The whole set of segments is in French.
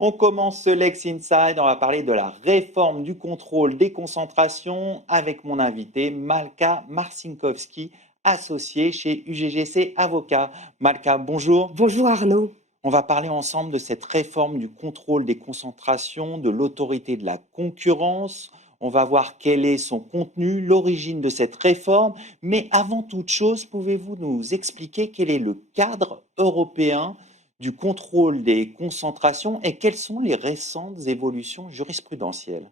On commence ce Lex Inside, on va parler de la réforme du contrôle des concentrations avec mon invité Malka Marcinkowski, associée chez UGGC Avocat. Malka, bonjour. Bonjour Arnaud. On va parler ensemble de cette réforme du contrôle des concentrations, de l'autorité de la concurrence. On va voir quel est son contenu, l'origine de cette réforme. Mais avant toute chose, pouvez-vous nous expliquer quel est le cadre européen du contrôle des concentrations et quelles sont les récentes évolutions jurisprudentielles?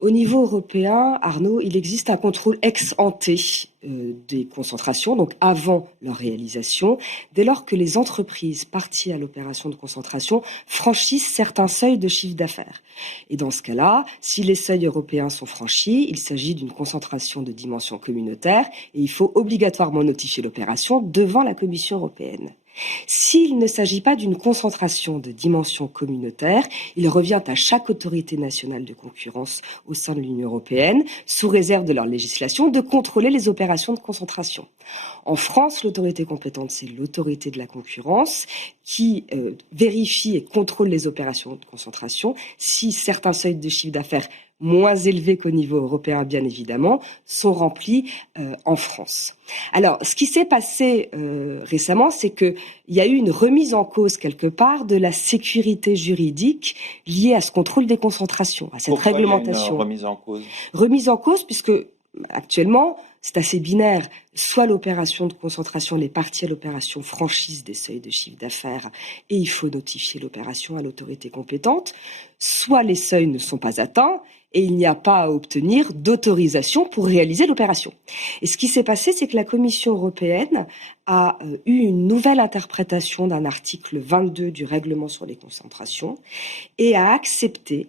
Au niveau européen, Arnaud, il existe un contrôle ex ante des concentrations, donc avant leur réalisation, dès lors que les entreprises parties à l'opération de concentration franchissent certains seuils de chiffre d'affaires. Et dans ce cas-là, si les seuils européens sont franchis, il s'agit d'une concentration de dimension communautaire et il faut obligatoirement notifier l'opération devant la Commission européenne. S'il ne s'agit pas d'une concentration de dimension communautaire, il revient à chaque autorité nationale de concurrence au sein de l'Union européenne, sous réserve de leur législation, de contrôler les opérations de concentration. En France, l'autorité compétente, c'est l'autorité de la concurrence qui vérifie et contrôle les opérations de concentration si certains seuils de chiffre d'affaires moins élevés qu'au niveau européen, bien évidemment, sont remplis en France. Alors, ce qui s'est passé récemment, c'est qu'il y a eu une remise en cause, quelque part, de la sécurité juridique liée à ce contrôle des concentrations, à cette Pourquoi réglementation. Il y a une remise en cause? Remise en cause, puisque actuellement, c'est assez binaire. Soit l'opération de concentration, les parties à l'opération franchissent des seuils de chiffre d'affaires et il faut notifier l'opération à l'autorité compétente, soit les seuils ne sont pas atteints et il n'y a pas à obtenir d'autorisation pour réaliser l'opération. Et ce qui s'est passé, c'est que la Commission européenne a eu une nouvelle interprétation d'un article 22 du règlement sur les concentrations et a accepté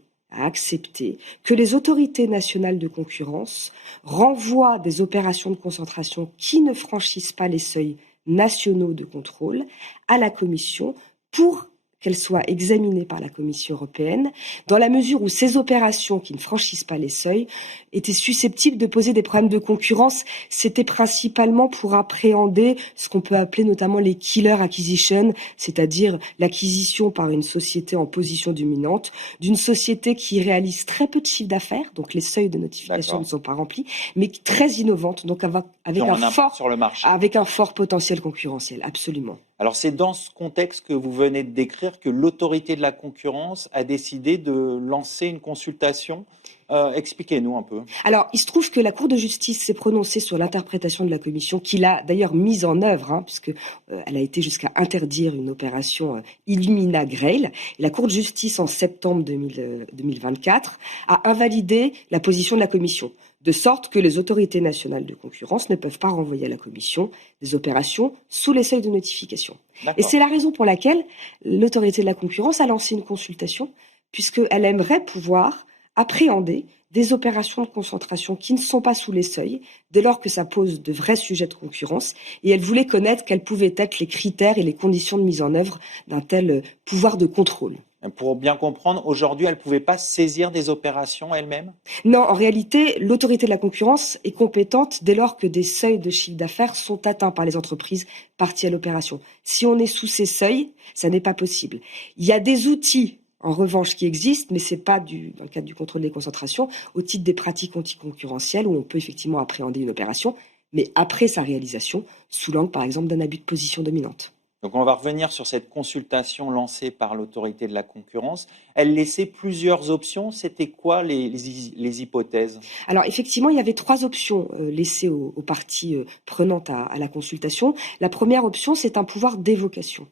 que les autorités nationales de concurrence renvoient des opérations de concentration qui ne franchissent pas les seuils nationaux de contrôle à la Commission pour qu'elles soient examinées par la Commission européenne, dans la mesure où ces opérations qui ne franchissent pas les seuils étaient susceptibles de poser des problèmes de concurrence. C'était principalement pour appréhender ce qu'on peut appeler notamment les killer acquisitions, c'est-à-dire l'acquisition par une société en position dominante d'une société qui réalise très peu de chiffre d'affaires, donc les seuils de notification ne sont pas remplis, mais très innovante, donc avec un fort potentiel concurrentiel, absolument. Alors c'est dans ce contexte que vous venez de décrire que l'autorité de la concurrence a décidé de lancer une consultation. Expliquez-nous un peu. Alors, il se trouve que la Cour de justice s'est prononcée sur l'interprétation de la Commission, qui l'a d'ailleurs mise en œuvre, puisque elle a été jusqu'à interdire une opération Illumina Grail. Et la Cour de justice, en septembre 2024, a invalidé la position de la Commission, de sorte que les autorités nationales de concurrence ne peuvent pas renvoyer à la Commission des opérations sous les seuils de notification. Et c'est la raison pour laquelle l'autorité de la concurrence a lancé une consultation, puisqu'elle aimerait pouvoir appréhender des opérations de concentration qui ne sont pas sous les seuils, dès lors que ça pose de vrais sujets de concurrence, et elle voulait connaître quels pouvaient être les critères et les conditions de mise en œuvre d'un tel pouvoir de contrôle. Pour bien comprendre, aujourd'hui, elle ne pouvait pas saisir des opérations elle-même? Non, en réalité, l'autorité de la concurrence est compétente dès lors que des seuils de chiffre d'affaires sont atteints par les entreprises parties à l'opération. Si on est sous ces seuils, ça n'est pas possible. Il y a des outils en revanche qui existent, mais ce n'est pas dans le cadre du contrôle des concentrations, au titre des pratiques anticoncurrentielles où on peut effectivement appréhender une opération, mais après sa réalisation, sous l'angle par exemple d'un abus de position dominante. Donc on va revenir sur cette consultation lancée par l'autorité de la concurrence. Elle laissait plusieurs options. C'était quoi les hypothèses? Alors effectivement, il y avait 3 options laissées aux parties prenantes à la consultation. La première option, c'est un pouvoir d'évocation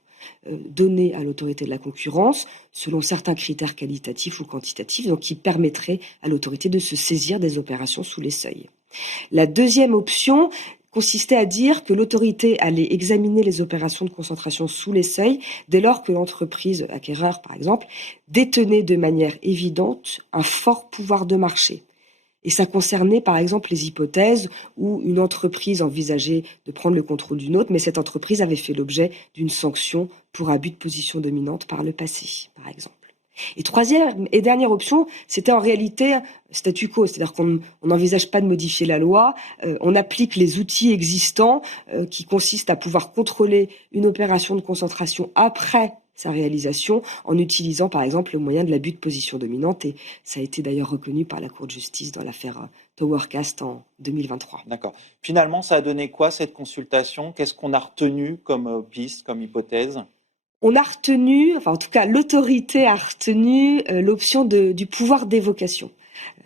donné à l'autorité de la concurrence selon certains critères qualitatifs ou quantitatifs, donc qui permettrait à l'autorité de se saisir des opérations sous les seuils. La deuxième option consistait à dire que l'autorité allait examiner les opérations de concentration sous les seuils dès lors que l'entreprise acquéreur, par exemple, détenait de manière évidente un fort pouvoir de marché. Et ça concernait par exemple les hypothèses où une entreprise envisageait de prendre le contrôle d'une autre, mais cette entreprise avait fait l'objet d'une sanction pour abus de position dominante par le passé, par exemple. Et troisième et dernière option, c'était en réalité statu quo, c'est-à-dire qu'on n'envisage pas de modifier la loi, on applique les outils existants qui consistent à pouvoir contrôler une opération de concentration après sa réalisation en utilisant par exemple le moyen de l'abus de position dominante, et ça a été d'ailleurs reconnu par la Cour de justice dans l'affaire Towercast en 2023. D'accord. Finalement, ça a donné quoi cette consultation? Qu'est-ce qu'on a retenu comme piste, comme hypothèse? On a retenu, enfin en tout cas l'autorité a retenu l'option du pouvoir d'évocation.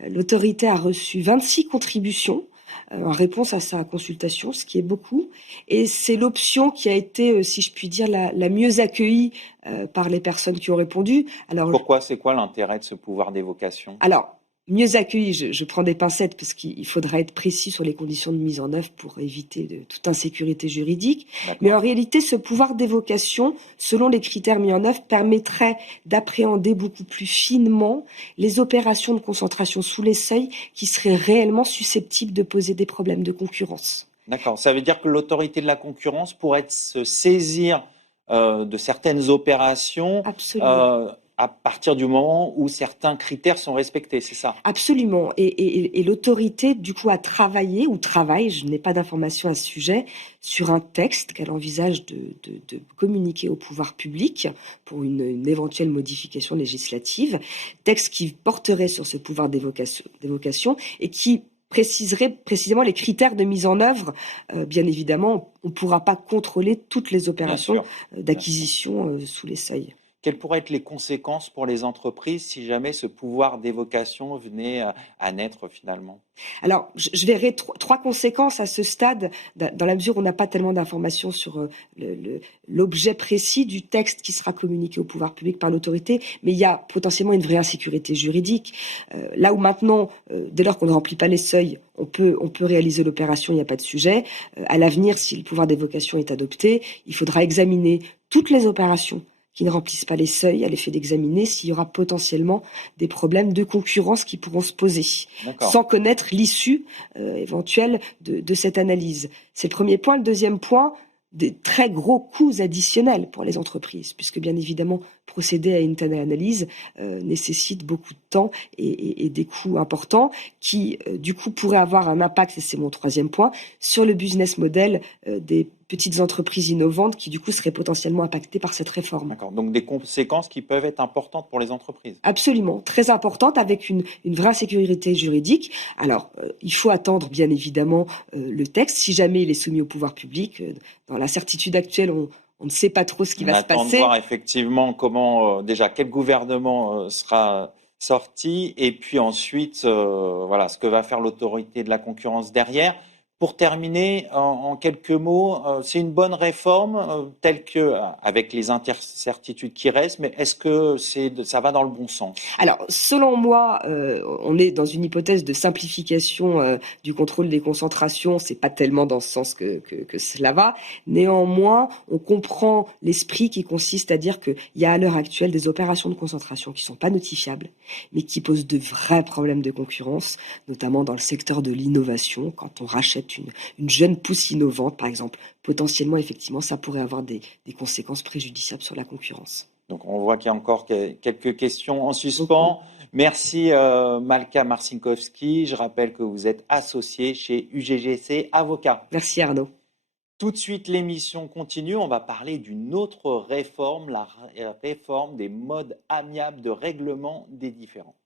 L'autorité a reçu 26 contributions en réponse à sa consultation, ce qui est beaucoup. Et c'est l'option qui a été, si je puis dire, la mieux accueillie par les personnes qui ont répondu. Pourquoi? C'est quoi l'intérêt de ce pouvoir d'évocation? Alors, mieux accueilli, je prends des pincettes parce qu'il faudra être précis sur les conditions de mise en œuvre pour éviter toute insécurité juridique. D'accord. Mais en réalité, ce pouvoir d'évocation, selon les critères mis en œuvre, permettrait d'appréhender beaucoup plus finement les opérations de concentration sous les seuils qui seraient réellement susceptibles de poser des problèmes de concurrence. D'accord. Ça veut dire que l'autorité de la concurrence pourrait se saisir de certaines opérations à partir du moment où certains critères sont respectés, c'est ça? Absolument. Et l'autorité, du coup, a travaillé ou travaille, je n'ai pas d'informations à ce sujet, sur un texte qu'elle envisage de communiquer au pouvoir public pour une éventuelle modification législative, texte qui porterait sur ce pouvoir d'évocation et qui préciserait précisément les critères de mise en œuvre. Bien évidemment, on ne pourra pas contrôler toutes les opérations d'acquisition sous les seuils. Quelles pourraient être les conséquences pour les entreprises si jamais ce pouvoir d'évocation venait à naître finalement? Alors, je verrai trois conséquences à ce stade, dans la mesure où on n'a pas tellement d'informations sur l'objet précis du texte qui sera communiqué au pouvoir public par l'autorité, mais il y a potentiellement une vraie insécurité juridique. Là où maintenant, dès lors qu'on ne remplit pas les seuils, on peut réaliser l'opération, il n'y a pas de sujet. À l'avenir, si le pouvoir d'évocation est adopté, il faudra examiner toutes les opérations qui ne remplissent pas les seuils, à l'effet d'examiner s'il y aura potentiellement des problèmes de concurrence qui pourront se poser, sans connaître l'issue éventuelle de cette analyse. C'est le premier point. Le deuxième point, des très gros coûts additionnels pour les entreprises, puisque bien évidemment, procéder à une telle analyse nécessite beaucoup de temps et des coûts importants qui, du coup, pourraient avoir un impact, et c'est mon troisième point, sur le business model des petites entreprises innovantes qui, du coup, seraient potentiellement impactées par cette réforme. D'accord, donc des conséquences qui peuvent être importantes pour les entreprises. Absolument, très importantes, avec une vraie sécurité juridique. Alors, il faut attendre, bien évidemment, le texte. Si jamais il est soumis au pouvoir public, dans l'incertitude actuelle, on ne sait pas trop ce qui va se passer. On attend de voir effectivement comment, déjà, quel gouvernement sera sorti, et puis ensuite, voilà, ce que va faire l'autorité de la concurrence derrière. Pour terminer, en quelques mots, c'est une bonne réforme telle que, avec les incertitudes qui restent, mais est-ce que ça va dans le bon sens? Alors, selon moi, on est dans une hypothèse de simplification du contrôle des concentrations. C'est pas tellement dans ce sens que cela va. Néanmoins, on comprend l'esprit qui consiste à dire qu'il y a à l'heure actuelle des opérations de concentration qui sont pas notifiables, mais qui posent de vrais problèmes de concurrence, notamment dans le secteur de l'innovation. Quand on rachète une jeune pousse innovante, par exemple, potentiellement, effectivement, ça pourrait avoir des conséquences préjudiciables sur la concurrence. Donc on voit qu'il y a encore quelques questions en suspens. Merci Malka Marcinkowski. Je rappelle que vous êtes associée chez UGGC Avocats. Merci Arnaud. Tout de suite, l'émission continue. On va parler d'une autre réforme, la réforme des modes amiables de règlement des différends.